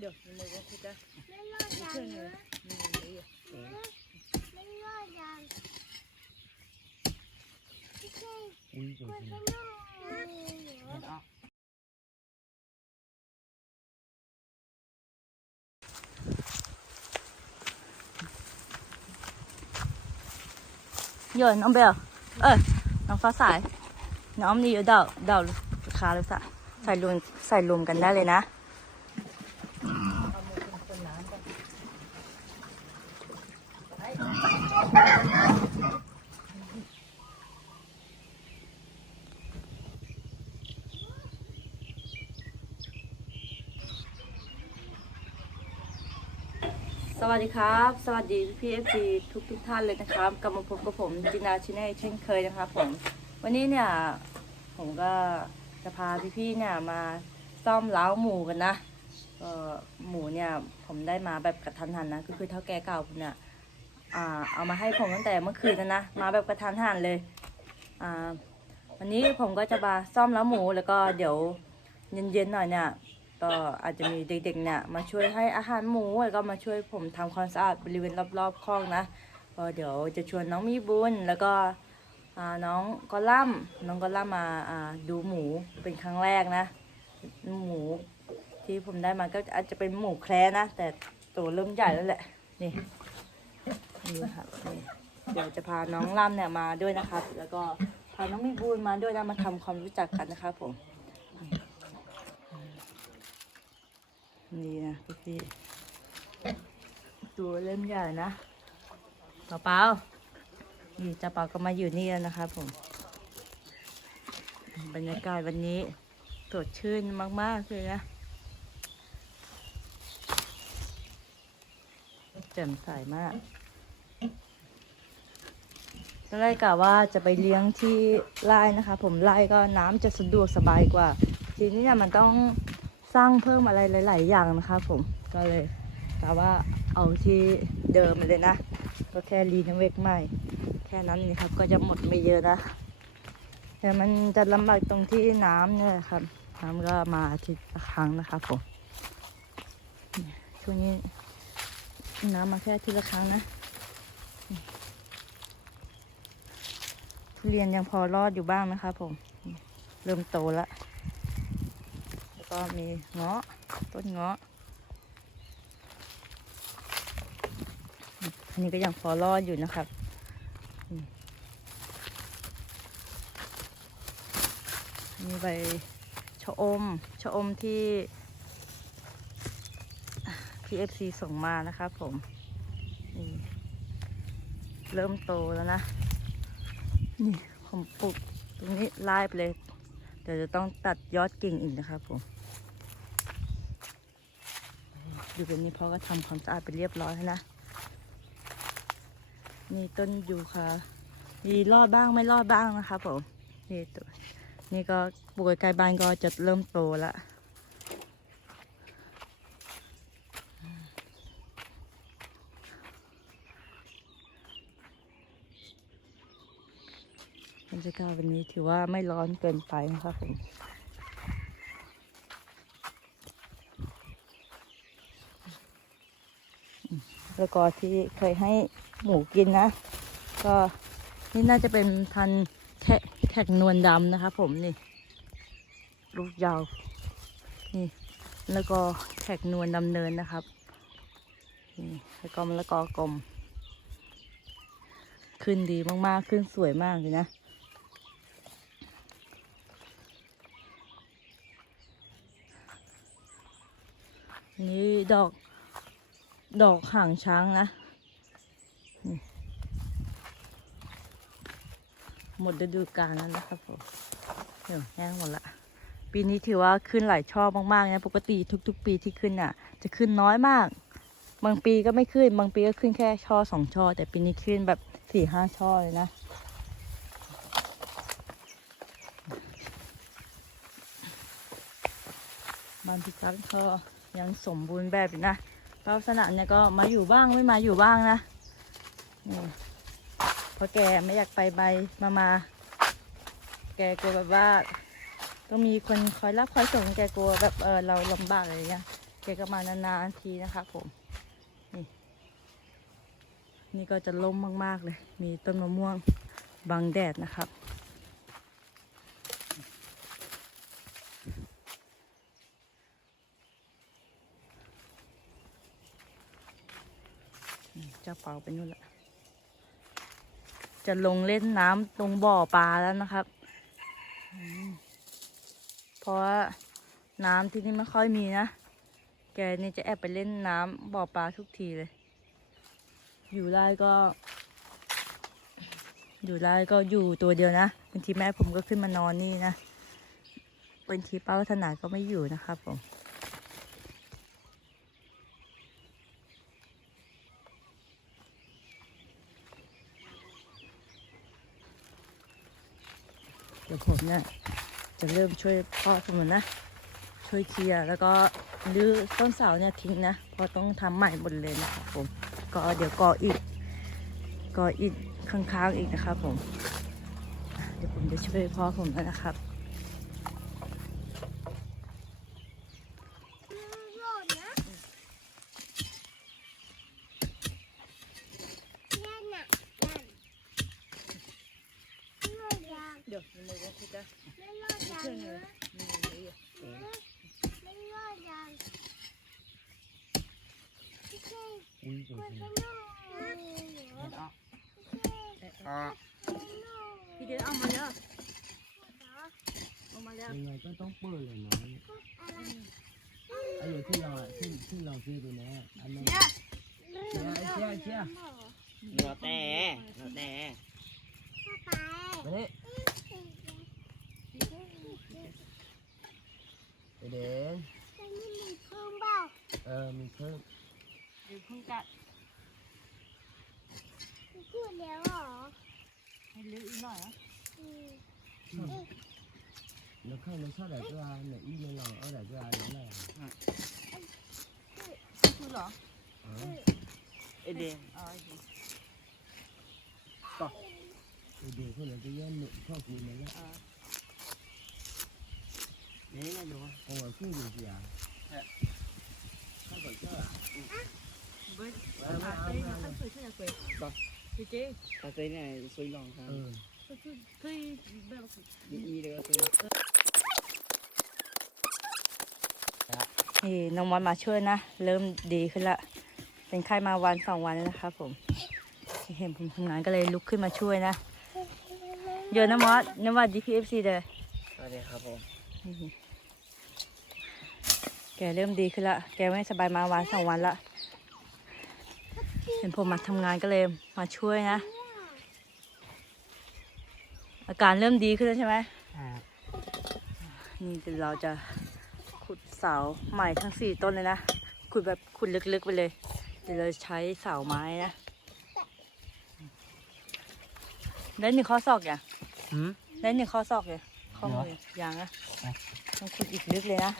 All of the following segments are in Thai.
เดี๋ยวมือก็คุยได้ไม่รอดจังนะนี่นี่ไม่รอดจังไม่ใช่อุ้ยคนข้างนอกนะโยนน้องเบลเออน้องฟ้าสาย น้องนี่อยู่เดาเดาคาหรือสะใส่รวมใส่รวมกันได้เลยนะ สวัสดีครับ สวัสดีพี่เอฟซีทุกทุกท่านเลยนะครับกลับมาพบกับผมจินาชินเน่เช่นเคยนะครับผม วันนี้เนี่ย ผมก็จะพาพี่ๆเนี่ยมาซ่อมเล้าหมูกันนะก็หมูเนี่ยผมได้มาแบบกระทันหันนะก็คือเท่าแก่เก่าผมเนี่ย อ่าเอามาให้ผมตั้งแต่เมื่อคืนนะนะ มาแบบกระทันหันเลยอ่าวันนี้ผมก็จะมาซ่อมเล้าหมูแล้วก็เดี๋ยวเย็นๆหน่อยเนี่ยก็อาจจะมีเด็กๆเนี่ยมาช่วยให้อาหารหมูแล้วก็มาช่วยผมทำความสะอาดบริเวณรอบๆคลอกนะก็เดี๋ยวจะชวนน้องมีบุญแล้วก็อ่าน้องกอลัมน้องกอลัมมาอ่าดูหมูเป็นครั้งแรกนะ หมูที่ผมได้มาก็อาจจะเป็นหมูแคระนะ แต่ตัวเริ่มใหญ่แล้วแหละนี่ นี่ครับนี่เดี๋ยวจะพาน้องล่ำเนี่ยมาด้วยนะครับ แล้วก็พาน้องมีบุญมาด้วยนะมาทำความรู้จักกันนะครับผม นี่นะพี่พี่ตัวเริ่มใหญ่นะเปาเปานี่จะเปาก็มาอยู่นี่แล้วนะครับผม บรรยากาศวันนี้สดชื่นมาก ๆ เลยนะแจ่มใสมาก ตอนแรกกะว่าจะไปเลี้ยงที่ไร่นะคะ ผมไร่ก็น้ำจะสะดวกสบายกว่า ทีนี้เนี่ยมันต้องสร้างเพิ่มอะไรหลาย ๆ อย่างนะคะ ผมก็เลยกะว่าเอาที่เดิมเลยนะ ก็แค่รีโนเวทใหม่ แค่นั้นเองครับก็จะหมดไม่เยอะนะแต่มันจะลำบากตรงที่น้ำเนี่ยครับน้ำก็มาทิตย์ละครั้งนะครับผมช่วงนี้น้ำมาแค่ทิตย์ละครั้งนะ ทุเรียนยังพอรอดอยู่บ้างนะครับผม เริ่มโตแล้วแล้วก็มีเงาะต้นเงาะอันนี้ก็ยังพอรอดอยู่นะครับมีใบชะอมชะอมที่พีเอฟซีส่งมานะครับผม เริ่มโตแล้วนะ นี่ผมปลูกตรงนี้ไล่ไปเลย เดี๋ยวจะต้องตัดยอดกิ่งอีกนะครับผมอยู่แบบนี้พ่อก็ทำความสะอาดไปเรียบร้อยแล้วนะนี่ต้นยูคามีรอดบ้างไม่รอดบ้างนะครับผมนี่ตัวนี่ก็ปลูกใกล้บ้านก็จะเริ่มโตแล้ว บรรยากาศวันนี้ถือว่าไม่ร้อนเกินไปนะครับผมแล้วก็ที่เคยให้หมูกินนะ ก็นี่น่าจะเป็นพันแคะแขกนวลดำนะครับผมนี่ ลูกยาว นี่แล้วก็แขกนวลดำเนินนะครับนี่แล้วก็มะละกอกลม ขึ้นดีมากๆ ขึ้นสวยมากเลยนะ นี่ ดอก ดอกหางช้างนะ หมดฤดูกาลแล้วนะครับผมเดี๋ยวแห้งหมดละ ปีนี้ถือว่าขึ้นหลายช่อมากๆนะปกติทุก ๆ ปีที่ขึ้นน่ะ จะขึ้นน้อยมาก บางปีก็ไม่ขึ้น บางปีก็ขึ้นแค่ช่อสองช่อ แต่ปีนี้ขึ้นแบบสี่ห้าช่อเลยนะบ้านพี่กั๊กก็ ยังสมบูรณ์แบบอยู่นะลักษณะเนี่ยก็มาอยู่บ้างไม่มาอยู่บ้างนะนี่เพราะแกไม่อยากไปใบมามา แกกลัวแบบว่าต้องมีคนคอยรับคอยส่งแกกลัวแบบเออเราลำบากอะไรเงี้ยแกก็มานานๆทีนะครับผมนี่นี่ก็จะล่มมากๆเลย มีต้นมะม่วงบังแดดนะครับ จ้าเป่าไปนู่นละจะลงเล่นน้ำตรงบ่อปลาแล้วนะครับ เพราะว่าน้ำที่นี่ไม่ค่อยมีนะ แกนี่จะแอบไปเล่นน้ำบ่อปลาทุกทีเลย อยู่ได้ก็ อยู่ได้ก็อยู่ตัวเดียวนะบางทีแม่ผมก็ขึ้นมานอนนี่นะบางทีป้าวัฒนาก็ไม่อยู่นะครับผม เดี๋ยวผมเนี่ยจะเริ่มช่วยพ่อสมุนนะ ช่วยเคลียร์แล้วก็รื้อต้นเสาเนี่ยทิ้งนะเพราะต้องทำใหม่หมดเลยนะครับผม ก็เดี๋ยวก่ออีกก่ออีกข้างๆอีกนะครับผม เดี๋ยวผมจะช่วยพ่อผมแล้วนะครับ โยนนะเล่นน่ะนั่นโยนยางเดี๋ยวมือก็คิดได้ไม่โยนยางนะไม่โยนยางพี่เค้ กอุ้ยคนสนุกนะพี่เค้กอะพี่เดี๋ยวเอามาแล้วเอามาแล้วยังไงก็ต้องเปิดเลยน้อยไอ้อย่างที่เราที่ที่เราซื้อตัวนี้อันนั้นเชียร์เชียร์เชียร์แล้วแต่แล้วแต่มานี่ไปเด่นเออมีเพิ่มเดี๋ยวเพิ่งกัดให้ลึกอีกหน่อยนะ nó không nó sao để cho ai này y lên lòng ở để cho ai nó này คือเหรอ à ไอเดนอ๋อโอเค thì điều thôi là cái dân nụ kho kỳ này đó อ่า นี่ไงดู còn ở khu gì gì à không phải chơi à เบิ้ล Ờ, อา mà เต้ ăn มา ra ตั้ง này. เคยช่วยเกวยต่อพี่เจ๊ตาเต้เนี่ยสวยลองครับเคยช่วยเคยแบบมีมีเลยก็คือนี่น้องมอสมาช่วยนะ เริ่มดีขึ้นละ เป็นไข้มาวันสองวันแล้วนะครับผม เห็นผมทำงานก็เลยลุกขึ้นมาช่วยนะ เดี๋ยวนะมอสนึกว่า DPFC เลยสวัสดีครับผม แกเริ่มดีขึ้นละ แกไม่สบายมาวันสองวันละ เห็นผมมาทำงานก็เลยมาช่วยนะ อาการเริ่มดีขึ้นแล้วใช่ไหมครับนี่เดี๋ยวเราจะขุดเสาใหม่ทั้งสี่ต้นเลยนะ ขุดแบบขุดลึกๆไปเลย เดี๋ยวเราใช้เสาไม้นะ ได้หนึ่งข้อศอกอย่างหืมได้หนึ่งข้อศอกเลย ข้อมืออย่างนะไปต้องขุดอีกลึกเลยนะ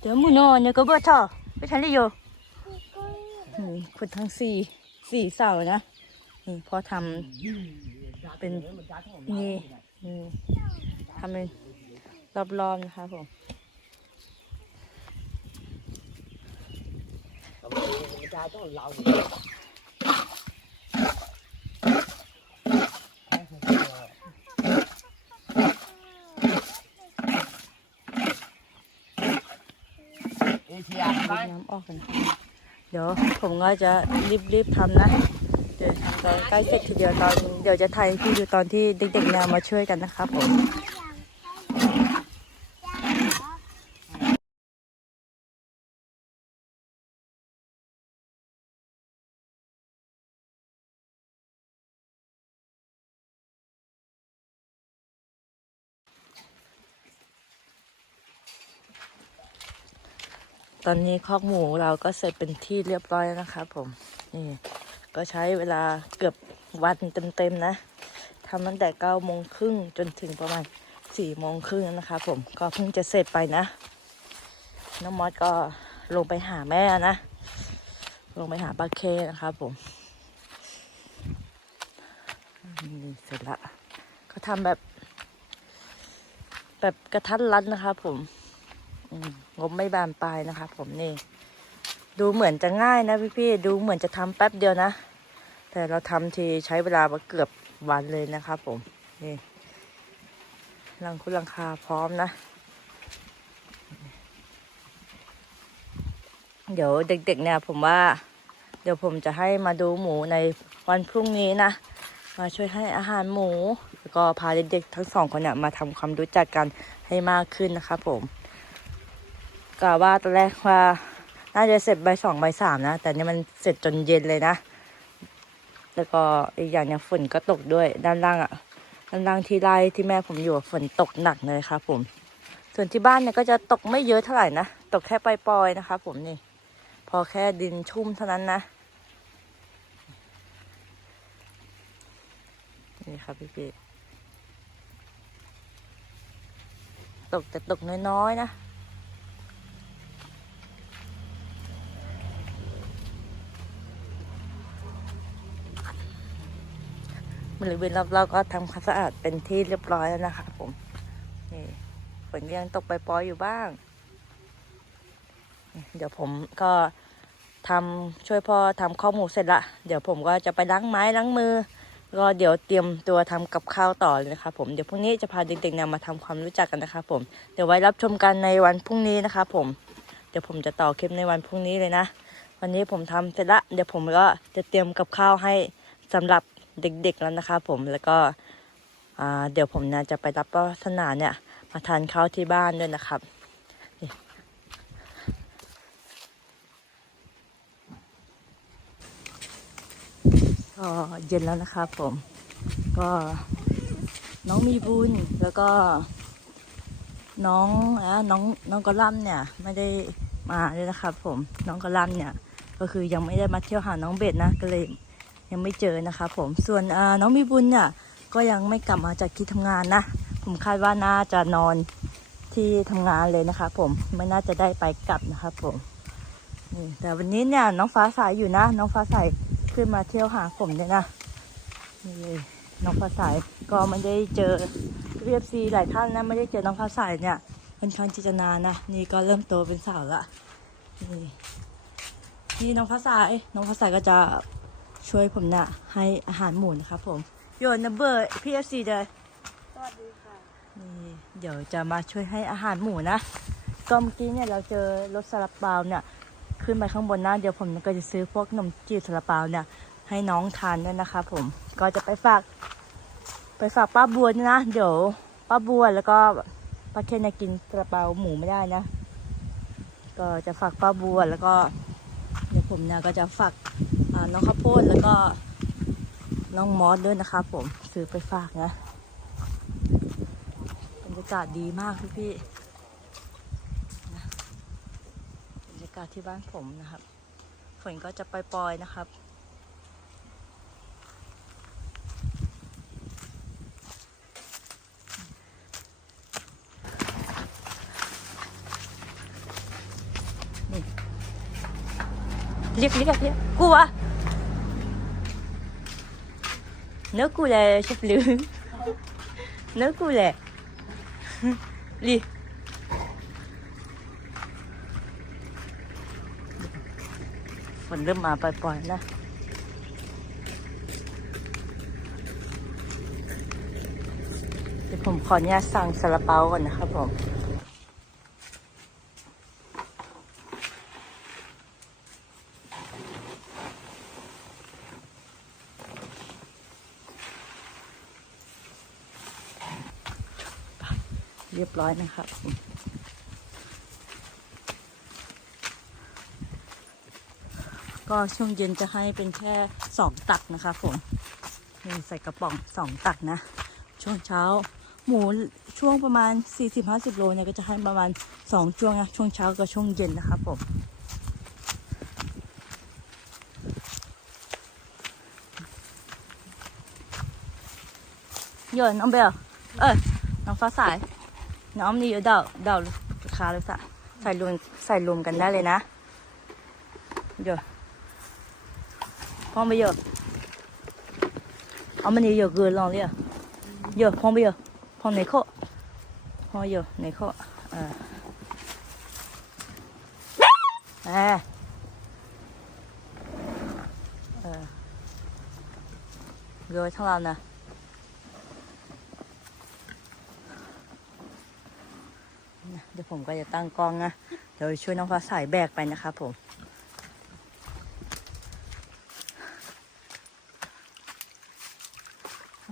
เดี๋ยวหมูนอนเนี่ยก็เบิดเถอะไปทันได้อยู่นี่ขุดทั้งสี่สี่เสานะนี่พอทำเป็นนี่นี่ทำเป็นรอบๆนะคะผม người ta có lâu เอเชียไป รีบ น้ำออกกันเดี๋ยวผมก็จะรีบๆทำนะเดี๋ยวทำตอนใกล้เสร็จทีเดียวตอนเดี๋ยวจะถ่ายที่ดูตอนที่เด็กๆเนี่ยมาช่วยกันนะครับผม ตอนนี้คอกหมูเราก็เสร็จเป็นที่เรียบร้อยแล้วนะครับผมนี่ก็ใช้เวลาเกือบวันเต็มๆนะทำตั้งแต่เก้าโมงครึ่งจนถึงประมาณสี่โมงครึ่งนะครับผมก็เพิ่งจะเสร็จไปนะ น้องมอสก็ลงไปหาแม่นะ ลงไปหาปลาเคนะครับผมนี่เสร็จละก็ทำแบบ แบบกระทัดรัดนะครับผม งบไม่บานปลายนะคะ ผมนี่ ดูเหมือนจะง่ายนะพี่ๆดูเหมือนจะทำแป๊บเดียวนะ แต่เราทำทีใช้เวลามาเกือบวันเลยนะครับผมนี่หลังคุณลังคาพร้อมนะ เดี๋ยวเด็กๆเนี่ยผมว่า เดี๋ยวผมจะให้มาดูหมูในวันพรุ่งนี้นะมาช่วยให้อาหารหมู แล้วก็พาเด็กๆทั้งสองคนเนี่ยมาทำความรู้จักกันให้มากขึ้นนะครับผม กะว่าตอนแรกว่า น่าจะเสร็จใบสองใบสามนะ แต่นี่มันเสร็จจนเย็นเลยนะ แล้วก็อีกอย่างเนี่ยฝนก็ตกด้วยด้านล่างอะ่ะด้านล่างที่ไร่ที่แม่ผมอยู่ฝนตกหนักเลยครับผม ส่วนที่บ้านเนี่ยก็จะตกไม่เยอะเท่าไหร่นะ ตกแค่ปล่อยๆนะครับผมนี่ พอแค่ดินชุ่มเท่านั้นนะ นี่ครับพี่พตกแต่ตกน้อยๆนะ บริเวณรอบๆก็ทำความสะอาดเป็นที่เรียบร้อยแล้วนะคะผมนี่ฝนยังตกไปปอยอยู่บ้าง เดี๋ยวผมก็ทำช่วยพ่อทำข้าวหมูเสร็จละเดี๋ยวผมก็จะไปล้างไม้ล้างมือก็เดี๋ยวเตรียมตัวทำกับข้าวต่อเลยนะคะผมเดี๋ยวพรุ่งนี้จะพาเด็กๆเนี่ยมาทำความรู้จักกันนะคะผมเดี๋ยวไว้รับชมกันในวันพรุ่งนี้นะคะผมเดี๋ยวผมจะต่อคลิปในวันพรุ่งนี้เลยนะ วันนี้ผมทำเสร็จละเดี๋ยวผมก็จะเตรียมกับข้าวให้สำหรับ ด็กๆแล้วนะคะผมแล้วก็เดี๋ยวผมนะจะไปรับป้าสนาเนี่ย มาทานข้าวที่บ้านด้วยนะครับก็เย็นแล้วนะครับผม ก็น้องมีบุญแล้วก็ น้องอะน้องน้องกอลัมเนี่ย ไม่ได้มาเลยนะครับผมน้องกอลัมเนี่ย ก็คือยังไม่ได้มาเที่ยวหาน้องเบ็ดนะก็เลย ยังไม่เจอนะครับผมส่วนน้องมีบุญเนี่ยก็ยังไม่กลับมาจากที่ทำงานนะ ผมคาดว่าน่าจะนอนที่ทำงานเลยนะครับผมไม่น่าจะได้ไปกลับนะครับผมนี่แต่วันนี้เนี่ยน้องฟ้าใสอยู่นะ น้องฟ้าใสขึ้นมาเที่ยวหาผมเนี่ยนะนี่น้องฟ้าใสก็ไม่ได้เจอเรียบซีหลายท่านนะไม่ได้เจอน้องฟ้าใสเนี่ยค่อนข้างที่จนานนะนี่ก็เริ่มโตเป็นสาวละนี่นี่น้องฟ้าใสน้องฟ้าใสก็จะ ช่วยผมนะให้อาหารหมูนะครับผมโยนนเบอร์พีเอฟซีเลยสวัสดีค่ะนี่เดี๋ยวจะมาช่วยให้อาหารหมูนะก็เมื่อกี้เนี่ยเราเจอรถซาลาเปาเนี่ยขึ้นไปข้างบนนะเดี๋ยวผมก็จะซื้อพวกขนมจีบซาลาเปาเนี่ยให้น้องทานด้วยนะคะผมก็จะไปฝาก ไปฝากป้าบัวนะ เดี๋ยวป้าบัวแล้วก็ป้าเคนกินซาลาเปาหมูไม่ได้นะ ก็จะฝากป้าบัวแล้วก็ เดี๋ยวผมเนี่ยก็จะฝาก น้องข้าวโพดแล้วก็น้องมอสด้วยนะคะผมซื้อไปฝากนะบรรยากาศดีมากพี่พี่ๆบรรยากาศที่บ้านผมนะครับ ฝนก็จะปล่อยๆนะครับนี่เรียกเรียกเรียกกูวะเนื้อกูเลยชอบลืมเนื้อกูเลย Li. ฝนเริ่มมาปล่อยๆนะเดี๋ยวผมขออนุญาตสั่งซาลาเปาก่อนนะครับผม เร้อยนะครับผมก็ช่วงเย็นจะให้เป็นแค่สองตักนะคะผมนี่ใส่กระป๋องสองตักนะ ช่วงเช้า หมูช่วงประมาณ 40-50 โลเนี่ยก็จะให้ประมาณสองช่วงนะช่วงเช้ากับช่วงเย็นนะครับผมโยนน้องเบล เอ้ยน้องฟ้าใส น้องนี่เดาเดาลูกค้าเลยสะใส่รวมใส่รวมกันได้เลยนะเดี๋ยวพ่อไม่เยอะเอามันนี่เยอะเกินลองเลยอะเยอะพ่อไม่เยอะพ่อไหนข้อพ่อเยอะไหนข้ออ่าแหมเออโยนทั้งเรานะนะเดี๋ยว ผมก็จะตั้งกล้องนะเดี๋ยวช่วยน้องฟ้าใสแบกไปนะครับผม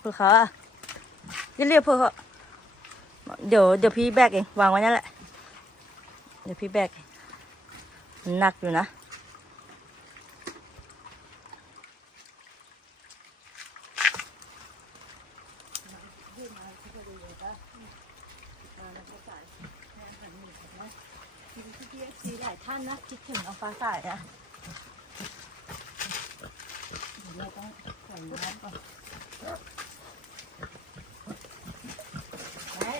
เพื่อเขาเรียกเพื่อเขาเดี๋ยวเดี๋ยวพี่แบกเองวางไว้นั่นแหละ เดี๋ยวพี่แบกมันหนักอยู่นะ พี่เอซีหลายท่านนะคิดถึงน้องฟ้าใสนะเดี๋ยวเราต้องใส่น้ำก่อนแม่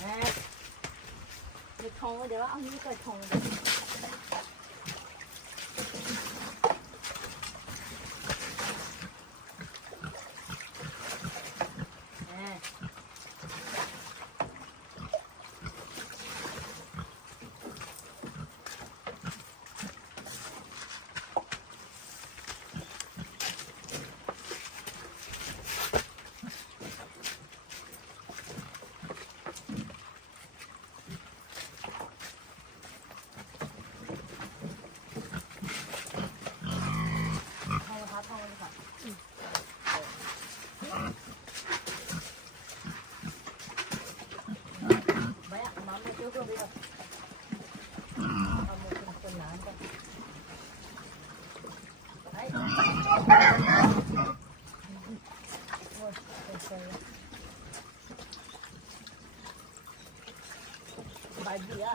แม่เดี๋ยวทงเดี๋ยวเอานี้เกิดทงเดี๋ยวแม่ ทองนะคะทองเลยค่ะไม่อะ น้ำไม่เยอะเกินไปหรอกเอามือเป็นคนน้ำก่อนไปโอ้ยเป็นเซลล์สบายดีอะ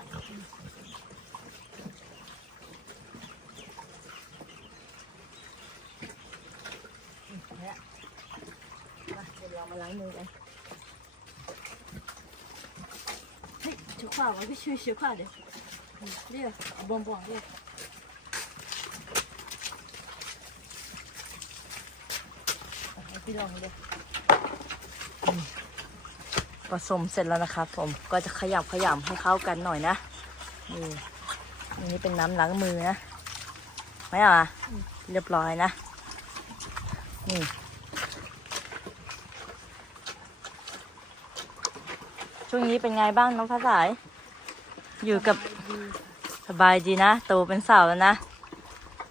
เนี่ยมาเดี๋ยวเรามาล้างมือกันเฮ้ยถือขวาไว้พี่ช่วยถือขวาเดี๋ยวเรียกเอาบอมบอมเรียกเอาให้พี่ลองเลยอืมผสมเสร็จแล้วนะครับผมก็จะขยำขยำให้เข้ากันหน่อยนะนี่อันนี้เป็นน้ำล้างมือนะ ไม่เอาอะเรียบร้อยนะ นี่ช่วงนี้ เป็นไงบ้างน้องฟ้าสาย อยู่กับสบายดีนะ โตเป็นสาวแล้วนะ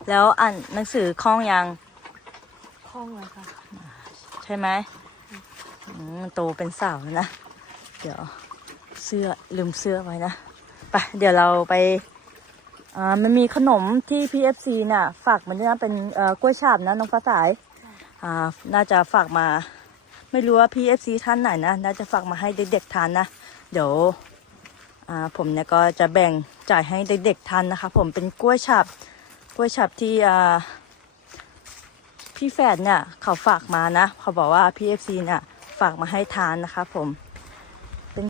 แล้วอ่านหนังสือคล่องยัง คล่องเลยค่ะ ใช่ไหมอืมโตเป็นสาวแล้วนะ เดี๋ยวเสื้อลืมเสื้อไว้นะ ไปเดี๋ยวเราไปอ่ามันมีขนมที่ PFC น่ะ ฝากมาเนี่ยนะเป็นเอ่อกล้วยฉาบนะน้องฟ้าสาย อ่า น่าจะฝากมา ไม่รู้ว่า PFC ท่านไหนนะ น่าจะฝากมาให้เด็กๆทานนะ เดี๋ยวผมเนี่ยก็จะแบ่งจ่ายให้เด็กๆทานนะคะ ผมเป็นกล้วยฉาบกล้วยฉาบที่พี่แฝดเนี่ยเขาฝากมานะ เขาบอกว่าพีเอฟซีเนี่ยฝากมาให้ทานนะคะผม